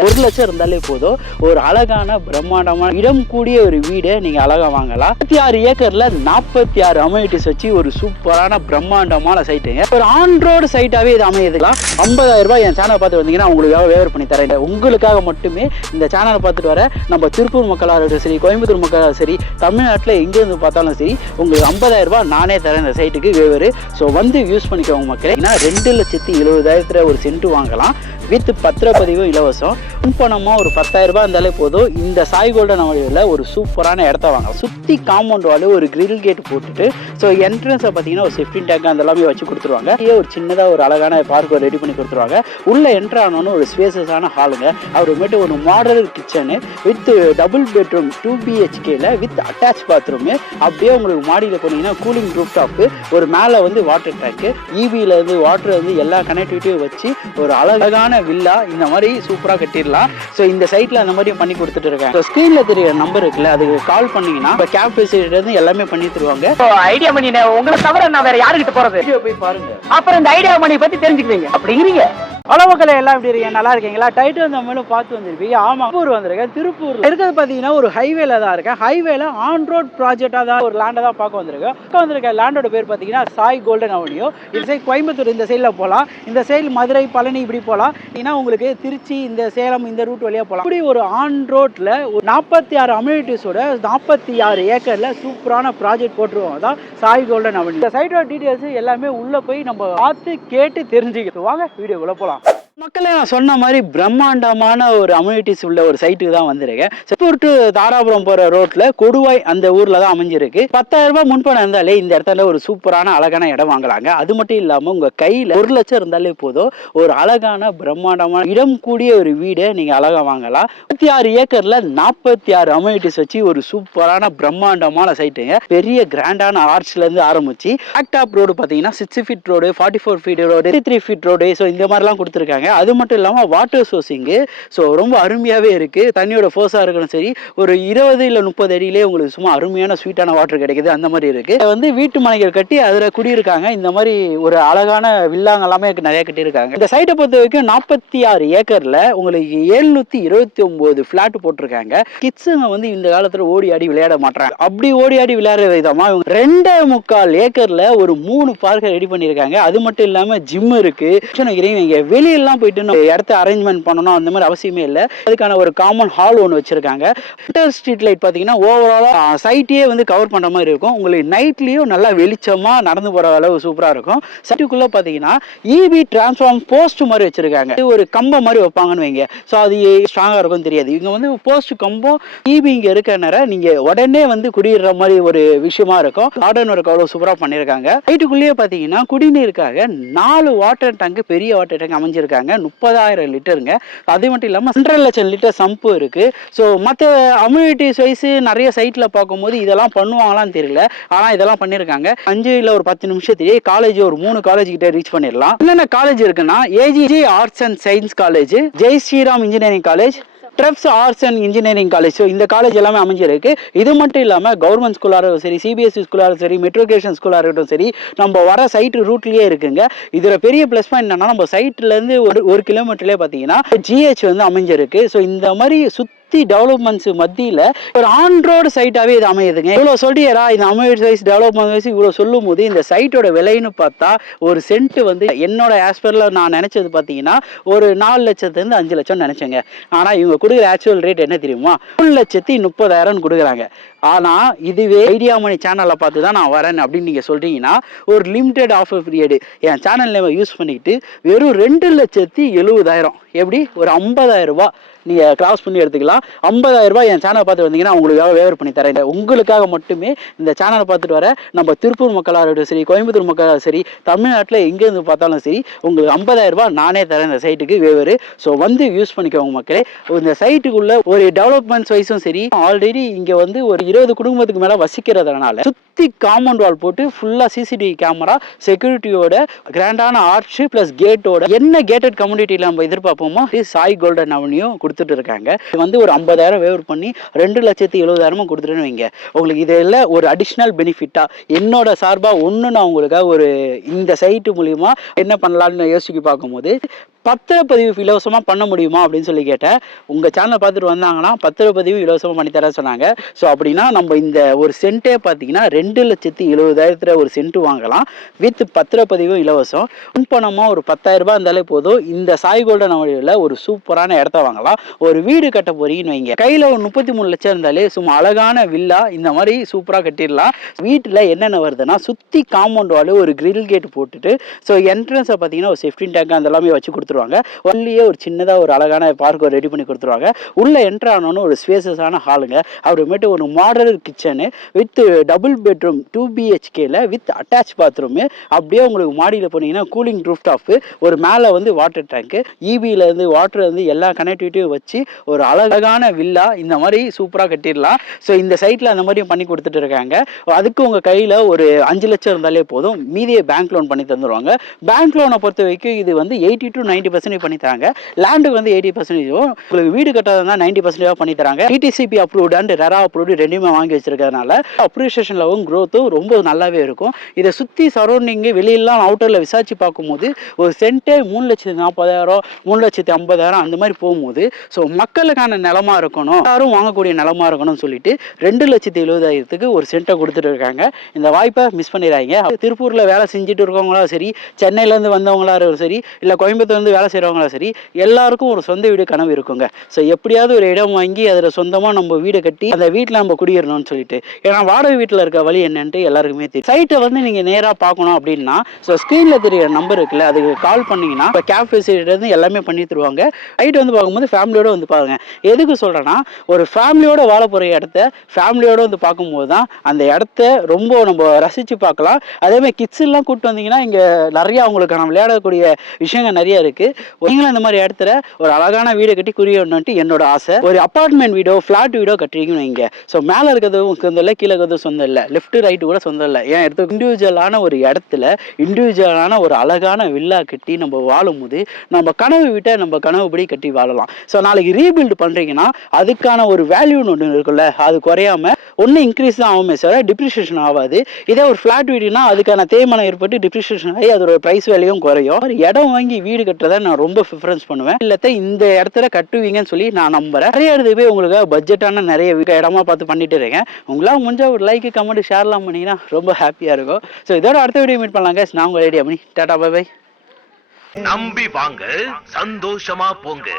கையில் 1 லட்சம் இருந்தாலே போதும் ஒரு அழகான பிரம்மாண்டமான இடம் கூடிய ஒரு வீடை நீங்கள் அழகாக வாங்கலாம். 46 ஏக்கரில் 46 அமெனிட்டிஸ் வச்சு ஒரு சூப்பரான பிரம்மாண்டமான சைட்டுங்க. ஒரு ஆன் ரோடு சைட்டாகவே இது அமையுதுலாம். 50,000 ரூபாய் என் சேனலை பார்த்து வந்தீங்கன்னா உங்களுக்காக வேவர் பண்ணி தரேன். உங்களுக்காக மட்டுமே இந்த சேனலை பார்த்துட்டு வர நம்ம திருப்பூர் மக்களாக இருக்கட்டும் சரி, கோயம்புத்தூர் மக்களாக சரி, தமிழ்நாட்டில் எங்கேருந்து பார்த்தாலும் சரி, உங்களுக்கு 50,000 ரூபாய் நானே தரேன் இந்த சைட்டுக்கு வேவர். ஸோ வந்து யூஸ் பண்ணிக்கோங்க மக்களே. ஏன்னா 2,70,000 ஒரு சென்ட் வாங்கலாம் வித் பத்திரப்பதிவு இலவசம். முன்பணமாக ஒரு 10,000 ரூபாய் இருந்தாலே போதும் இந்த சாய் கோல்டன் அவென்யூவில் ஒரு சூப்பரான இடத்த வாங்கலாம். சுற்றி காம்பவுண்ட் வால் ஒரு கிரில் கேட் போட்டுட்டு ஸோ என்ட்ரன்ஸை பார்த்தீங்கன்னா ஒரு சேஃப்டி டேங்க் அந்த எல்லாமே வச்சு கொடுத்துருவாங்க. ஒரு சின்னதாக ஒரு அழகான பார்க் ரெடி பண்ணி கொடுத்துருவாங்க. உள்ளே என்ட்ரு ஆனோன்னு ஒரு ஸ்பேசஸான ஹாலுங்க. அப்புறமேட்டு ஒரு model kitchen with double bedroom 2 BHKல வித் அட்டாச் பாத்ரூமு. அப்படியே உங்களுக்கு மாடியில் போனீங்கன்னா கூலிங் ரூஃப் டாப்பு, ஒரு மேலே வந்து வாட்டர் டேங்க்கு, இபியிலேருந்து வாட்டர் வந்து எல்லா கனெக்டிவிட்டியும் வச்சு ஒரு அழகான வில்லா இந்த மாதிரி சூப்பராக கட்டிடலாம். ஸோ இந்த சைட்டில் அந்த மாதிரி பண்ணி கொடுத்துட்டு இருக்கேன். ஸோ ஸ்க்ரீனில் தெரியுற நம்பர் இருக்குல்ல, அதுக்கு கால் பண்ணீங்கன்னா இப்போ கேப் ஃபெசிலிட்டி எல்லாமே பண்ணி தருவாங்க. ஐடியா மணி உங்களை தவிர நான் வேற யாருக்கிட்ட போறது? போய் பாருங்க, அப்புறம் இந்த ஐடியா மணி பத்தி தெரிஞ்சுக்குவீங்க அப்படிங்கிறீங்க. அளவுகளை எல்லாம் எப்படி இருக்கீங்க? நல்லா இருக்கீங்களா? டைட்டில் நம்மளும் பார்த்து வந்திருப்பீங்க. ஆமாம், திருப்பூர் வந்திருக்கேன். திருப்பூர் இருக்கிறது பார்த்தீங்கன்னா ஒரு ஹைவேல தான் இருக்கேன். ஹைவேல ஆன் ரோட் ப்ராஜெக்டாக தான் ஒரு லேண்டை தான் பார்க்க வந்திருக்கேன். வந்திருக்கேன் லேண்டோட பேர் பார்த்தீங்கன்னா சாய் கோல்டன் அவென்யூ. இந்த சைடு கோயம்புத்தூர் இந்த சைடில் போகலாம், இந்த சைடு மதுரை பழனி இப்படி போகலாம். ஏன்னா உங்களுக்கு திருச்சி இந்த சேலம் இந்த ரூட் வழியாக போகலாம். இப்படி ஒரு ஆன் ரோட்டில் ஒரு 46 அம்யூனிட்டிஸோட 46 ஏக்கரில் சூப்பரான ப்ராஜெக்ட் போட்டுருவோம். அதான் சாய் கோல்டன் அவென்யூ. இந்த சைட்டோட டீட்டெயில்ஸ் எல்லாமே உள்ளே போய் நம்ம பார்த்து கேட்டு தெரிஞ்சுக்கிட்டு வாங்க வீடியோக்குள்ளே போகலாம். மக்களே, நான் சொன்ன மாதிரி பிரம்மாண்டமான ஒரு அம்யூனிட்டிஸ் உள்ள ஒரு சைட்டுக்கு தான் வந்திருக்கேன். திருப்பூர் டு தாராபுரம் போகிற ரோட்டில் கொடுவாய் அந்த ஊரில் தான் அமைஞ்சிருக்கு. 10,000 ரூபாய் முன்பணம் இருந்தாலே இந்த இடத்துல ஒரு சூப்பரான அழகான இடம் வாங்கலாங்க. அது மட்டும் இல்லாமல் உங்கள் கையில் 1 லட்சம் இருந்தாலே போதும் ஒரு அழகான பிரம்மாண்டமான இடம் கூடிய ஒரு வீடை நீங்கள் அழகாக வாங்கலாம். 36 ஏக்கரில் 46 அம்யூனிட்டிஸ் வச்சு ஒரு சூப்பரான பிரம்மாண்டமான சைட்டுங்க. பெரிய கிராண்டான ஆர்ச்லேருந்து ஆரம்பிச்சு ஆக்டாப் ரோடு பார்த்தீங்கன்னா 60 feet road, 44 feet road, 33 feet road, so இந்த மாதிரிலாம் கொடுத்துருக்காங்க. அது மட்டும் இல்லாமல் வாட்டர் சோர்சிங்கு ஸோ ரொம்ப அருமையாகவே இருக்குது. தண்ணியோட ஃபோர்ஸாக இருக்கணும் சரி, ஒரு 20 இல்லை 30 அடியிலே உங்களுக்கு சும்மா அருமையான ஸ்வீட்டான வாட்டர் கிடைக்குது. அந்த மாதிரி இருக்குது. வந்து வீட்டு மனைகள் கட்டி அதில் குடியிருக்காங்க. இந்த மாதிரி ஒரு அழகான வில்லாங்க எல்லாமே நிறைய கட்டியிருக்காங்க. இந்த சைட்டை பொறுத்த வரைக்கும் 46 ஏக்கரில் உங்களுக்கு 729 ஃப்ளாட் போட்டிருக்காங்க. கிட்ஸுங்க வந்து இந்த காலத்தில் ஓடி ஆடி விளையாட மாட்டாங்க. அப்படி ஓடி ஆடி விளையாடுற விதமாக 2.25 ஏக்கரில் ஒரு 3 பார்க்கை ரெடி பண்ணியிருக்காங்க. அது மட்டும் இல்லாமல் ஜிம் இருக்குது. இங்கே வெளியெல்லாம் போயிட்டு இடத்த அரேஞ்ச்மெண்ட் பண்ணணும் அந்த மாதிரி அவசியமே இல்லை. அதுக்கான ஒரு காமன் ஹால் ஒன்று வச்சிருக்காங்க. ஸ்ட்ரீட் லைட் பார்த்தீங்கன்னா ஓவராலா சைட்டையே வந்து கவர் பண்ற மாதிரி இருக்கும். உங்களுக்கு நைட்லயும் நல்லா வெளிச்சமா நடந்து போற அளவு சூப்பரா இருக்கும். சைட்டுக்குள்ள பார்த்தீங்கன்னா இபி டிரான்ஸ்ஃபார்ம் போஸ்ட் மாதிரி வச்சிருக்காங்க. ஒரு கம்பம் மாதிரி வைப்பாங்கன்னு வைங்க. ஸோ அது ஸ்ட்ராங்கா இருக்கும் தெரியாது. இங்க வந்து போஸ்ட் கம்பம் இபி இங்க இருக்கிறனால நீங்க உடனே வந்து குடியிடுற மாதிரி ஒரு விஷயமா இருக்கும். கார்டன் ஒர்க் அவ்வளவு சூப்பரா பண்ணிருக்காங்க. சைட்டுக்குள்ளேயே பார்த்தீங்கன்னா குடிநீருக்காக 4 வாட்டர் டேங்க், பெரிய வாட்டர் டேங்க் அமைஞ்சிருக்காங்க. 30,000 லிட்டருங்க. அது மட்டும் இல்லாமல் 1.5 லட்சம் லிட்டர் சம்பு இருக்கு. ஸோ மற்ற அம்யூனிட்டிஸ் வைஸ் நிறைய சைட்ல பார்க்கும்போது இதெல்லாம் பண்ணுவாங்களான்னு தெரியல. ஆனால் இதெல்லாம் பண்ணியிருக்காங்க. 5 இல்லை ஒரு 10 நிமிஷத்துலேயே காலேஜ் ஒரு 3 காலேஜ் கிட்ட ரீச் பண்ணிடலாம். என்னென்ன காலேஜ் இருக்குன்னா AGG arts and science college, Jai Sriram engineering college, ட்ரெப்ஸ் arts and engineering college. So இந்த காலேஜ் எல்லாமே அமைஞ்சிருக்கு. இது மட்டும் இல்லாமல் கவர்மெண்ட் ஸ்கூலாக இருக்கட்டும் சரி, சிபிஎஸ்சி ஸ்கூலாக இருக்கட்டும் சரி, மெட்ரிகுலேஷன் ஸ்கூலாக இருக்கட்டும் சரி, நம்ம வர சைட்டு ரூட்லேயே இருக்குங்க. இதில் பெரிய ப்ளஸ் பாயிண்ட் என்னன்னா நம்ம சைட்லேருந்து ஒரு கிலோமீட்டர்லேயே பார்த்தீங்கன்னா ஜிஹெச் வந்து அமைஞ்சிருக்கு. ஸோ இந்த மாதிரி டெவலப்மெண்ட்ஸ் மத்தியில் ஒரு ஆன் ரோடு சைட்டாகவே இது அமையுதுங்க. இவ்வளோ சொல்லியரா இந்த அமெனிட்டி வைஸ் டெவலப்மெண்ட் வைஸ் இவ்வளோ சொல்லும் போது இந்த சைட்டோட விலைன்னு பார்த்தா ஒரு சென்ட் வந்து என்னோட ஆஸ்பெரில் நான் நினச்சது பார்த்தீங்கன்னா ஒரு 4 லட்சத்துலேருந்து 5 லட்சம் நினச்சேங்க. ஆனால் இவங்க கொடுக்குற ஆக்சுவல் ரேட் என்ன தெரியுமா? 3,30,000 கொடுக்குறாங்க. ஆனால் இதுவே ஐடியா மணி சேனலில் பார்த்து தான் நான் வரேன் அப்படின்னு நீங்கள் சொல்கிறீங்கன்னா ஒரு லிமிடெட் ஆஃபர் பீரியடு என் சேனல் நேமை யூஸ் பண்ணிக்கிட்டு வெறும் 2,70,000 எப்படி ஒரு 50,000 ரூபாய் நீங்கள் கிராஸ் பண்ணி எடுத்துக்கலாம். 50,000 ரூபாய் என் சேனலை பார்த்து வந்தீங்கன்னா உங்களுக்காக வேவர் பண்ணி தரேன். உங்களுக்காக மட்டுமே இந்த சேனலை பார்த்துட்டு வர நம்ம திருப்பூர் மக்களாக இருக்கட்டும் சரி, கோயம்புத்தூர் மக்களாக சரி, தமிழ்நாட்டில் எங்கேருந்து பார்த்தாலும் சரி, உங்களுக்கு 50,000 ரூபாய் நானே தரேன் இந்த சைட்டுக்கு வேவர். ஸோ வந்து யூஸ் பண்ணிக்கோங்க மக்களே. இந்த சைட்டுக்குள்ள ஒரு டெவலப்மெண்ட்ஸ் வைஸும் சரி, ஆல்ரெடி இங்கே வந்து ஒரு 20 குடும்பத்துக்கு மேலே வசிக்கிறதுனால சுற்றி காம்பவுண்ட் வால் போட்டு ஃபுல்லாக சிசிடிவி கேமரா செக்யூரிட்டியோட கிராண்டான ஆர்ச் பிளஸ் கேட்டோட என்ன கேட்டட் கம்யூனிட்டியில் நம்ம எதிர்பார்ப்போமோ சாய் கோல்டன் அவென்யூ கொடுத்துட்டு இருக்காங்க. இது வந்து ஒரு 50,000 வேவர் பண்ணி 2,70,000 கொடுத்துட்டுன்னு வைங்க. உங்களுக்கு இதில் ஒரு அடிஷ்னல் பெனிஃபிட்டா என்னோட சார்பாக ஒன்று நான் உங்களுக்காக ஒரு இந்த சைட்டு மூலியமா என்ன பண்ணலாம்னு யோசிக்க பார்க்கும்போது பத்திரப்பதிவு இலவசமாக பண்ண முடியுமா அப்படின்னு சொல்லி கேட்டேன். உங்கள் சேனலை பார்த்துட்டு வந்தாங்கன்னா பத்திரப்பதிவு இலவசமாக பண்ணித்தரேன் சொன்னாங்க. ஸோ அப்படின்னா நம்ம இந்த ஒரு சென்ட்டே பார்த்தீங்கன்னா 2,70,70,000 ஒரு சென்ட் வாங்கலாம் வித் பத்திரப்பதிவு இலவசம். முன்பணமாக ஒரு 10,000 ரூபாய் இருந்தாலே போதும் இந்த சாய் கோல்டன் அவென்யூவில் ஒரு சூப்பரான இடத்த வாங்கலாம். ஒரு வீடு கட்ட போறீங்கன்னு வைங்க, கையில் ஒரு 33 லட்சம் இருந்தாலே சும்மா அழகான வில்லா இந்த மாதிரி சூப்பராக கட்டிடலாம். வீட்டில் என்னென்ன வருதுன்னா சுற்றி காம்பவுண்ட் வால் ஒரு கிரில் கேட் போட்டுட்டு ஸோ என்ட்ரன்ஸை பார்த்தீங்கன்னா ஒரு சேஃப்டி டேங்க் அந்த எல்லாமே வச்சு கொடுத்துருவாங்க. ஒன்லியே ஒரு சின்னதாக ஒரு அழகான பார்க் ரெடி பண்ணி கொடுத்துருவாங்க. உள்ளே என்ட்ரு ஆனோன்னு ஒரு ஸ்பேசஸான ஹாலுங்க, அப்புறமேட்டு ஒரு modular kitchen with double bedroom 2 BHKல வித் அட்டாச் பாத்ரூமு. அப்படியே உங்களுக்கு மாடியில் போனீங்கன்னா கூலிங் ரூஃப் டாப்பு, ஒரு மேலே வந்து வாட்டர் டேங்க்கு, இபியிலேருந்து வாட்டர் வந்து எல்லா கனெக்டிவிட்டியும் வச்சு ஒரு அழகான வில்லா இந்த மாதிரி சூப்பராக கட்டிடலாம். ஸோ இந்த சைட்டில் அந்த மாதிரியும் பண்ணி கொடுத்துட்டு இருக்காங்க. அதுக்கு உங்கள் கையில் ஒரு 5 லட்சம் இருந்தாலே போதும், மீதியை பேங்க் லோன் பண்ணி தந்துடுவாங்க. பேங்க் லோனை பொறுத்த வரைக்கும் இது வந்து 80 to 90% பண்ணி தராங்க. லேண்டுக்கு வந்து 80%, உங்களுக்கு வீடு கட்டாதான் 90% பண்ணி தராங்க. DTCP approved and RERA approved ரெண்டுமே வாங்கி வச்சிருக்கிறதுனால அப்ரிஷியேஷன் லெவலும் க்ரோத்தும் ரொம்ப நல்லாவே இருக்கும். இதை சுற்றி சரௌண்டிங்கு வெளியெல்லாம் அவுட்டரில் விசாரிச்சு பார்க்கும்போது ஒரு சென்ட்டே 3,40,000 3,50,000 அந்த மாதிரி போகும்போது ஸோ மக்களுக்கான நிலமா இருக்கணும், யாரும் வாங்கக்கூடிய நிலமா இருக்கணும்னு சொல்லிட்டு 2,70,000 ஒரு சென்ட்டை கொடுத்துட்டு இருக்காங்க. இந்த வாய்ப்பை மிஸ் பண்ணிடாதீங்க. திருப்பூரில் வேலை செஞ்சுட்டு இருக்கவங்களா சரி, சென்னையிலேருந்து வந்தவங்களா சரி, இல்லை கோயம்புத்தூர்லேருந்து வேலை செய்கிறவங்களா சரி, எல்லாருக்கும் ஒரு சொந்த வீடு கனவு இருக்குங்க. ஸோ எப்படியாவது ஒரு இடம் வாங்கி அதில் சொந்தமாக நம்ம வீடு கட்டி அந்த வீட்டில் நம்ம குடியேறணும்னு சொல்லிட்டு, ஏன்னா வாடகை வீட்டில் இருக்க வழி என்னன்ட்டு எல்லாருக்குமே தெரியும். சைட்டை வந்து நீங்கள் நேராக பார்க்கணும் அப்படின்னா ஸோ ஸ்க்ரீனில் தெரிய நம்பர் இருக்குல்ல, அதுக்கு கால் பண்ணிங்கன்னா இப்போ கேப் ஃபெசிலிட்டிலேருந்து எல்லாமே பண்ணி தருவாங்க. சைட் வந்து பார்க்கும்போது ஃபேமிலியோட வந்து பாருங்க. எதுக்கு சொல்கிறேன்னா, ஒரு ஃபேமிலியோட வாழ போகிற இடத்த ஃபேமிலியோட வந்து பார்க்கும்போது தான் அந்த இடத்த ரொம்ப நம்ம ரசித்து பார்க்கலாம். அதேமாதிரி கிட்ஸ் எல்லாம் கூப்பிட்டு வந்தீங்கன்னா இங்கே நிறையா அவங்களுக்கான விளையாடக்கூடிய விஷயங்கள் நிறைய இருக்குது. நீங்களும் இந்த மாதிரி இடத்துல ஒரு அழகான வீடு கட்டி குடியேறணும்ட்டு என்னோட ஆசை. ஒரு அப்பார்ட்மெண்ட் வீடோ ஃப்ளாட் வீடோ கட்டுறீங்கன்னு வைங்க, ஸோ மேலே இருக்கிறதும் சொந்தம் இல்லை, கீழே இருக்கிறதும் சொந்தம் இல்லை, லெஃப்ட் ரைட்டு கூட சொந்தம் இல்லை. ஏன் எடுத்து இண்டிவிஜுவலான ஒரு இடத்துல இண்டிவிஜுவலான ஒரு அழகான வில்லா கட்டி நம்ம வாழும்போது நம்ம கனவு விட்ட நம்ம கனவுபடி கட்டி வாழலாம். ஸோ நாளைக்கு ரீபில்டு பண்ணுறீங்கன்னா அதுக்கான ஒரு வேல்யூன்னு ஒன்று இருக்குல்ல, அது குறையாம ஒன்று இன்க்ரீஸ் தான் ஆகுமே சார், டிப்ரிஷியேஷன் ஆகாது. இதே ஒரு ஃப்ளாட் வீடுனா அதுக்கான தேய்மானம் ஏற்பட்டு டிப்ரிஷியேஷன் ஆகி அதோட ப்ரைஸ் வேல்யூவும் குறையும். இடம் வாங்கி வீடு கட்டுறதை நான் ரொம்ப ப்ரிஃபரன்ஸ் பண்ணுவேன். இல்லத்தை இந்த இடத்துல கட்டுவீங்கன்னு சொல்லி நான் நம்புறேன். நிறைய இடத்துக்கு போய் உங்களுக்கு பட்ஜெட்டான நிறைய இடமா பார்த்து பண்ணிட்டு இருக்கேன். உங்களால் முடிஞ்ச ஒரு லைக் கமெண்ட் ஷேர்லாம் பண்ணிங்கன்னா ரொம்ப ஹாப்பியாக இருக்கும். ஸோ இதோட அடுத்த வீடியோ மீட் பண்ணலாங்க. நான் உங்கள் ஐடியா பண்ணி டாடா பை பை. நம்பி வாங்க, சந்தோஷமா போங்க.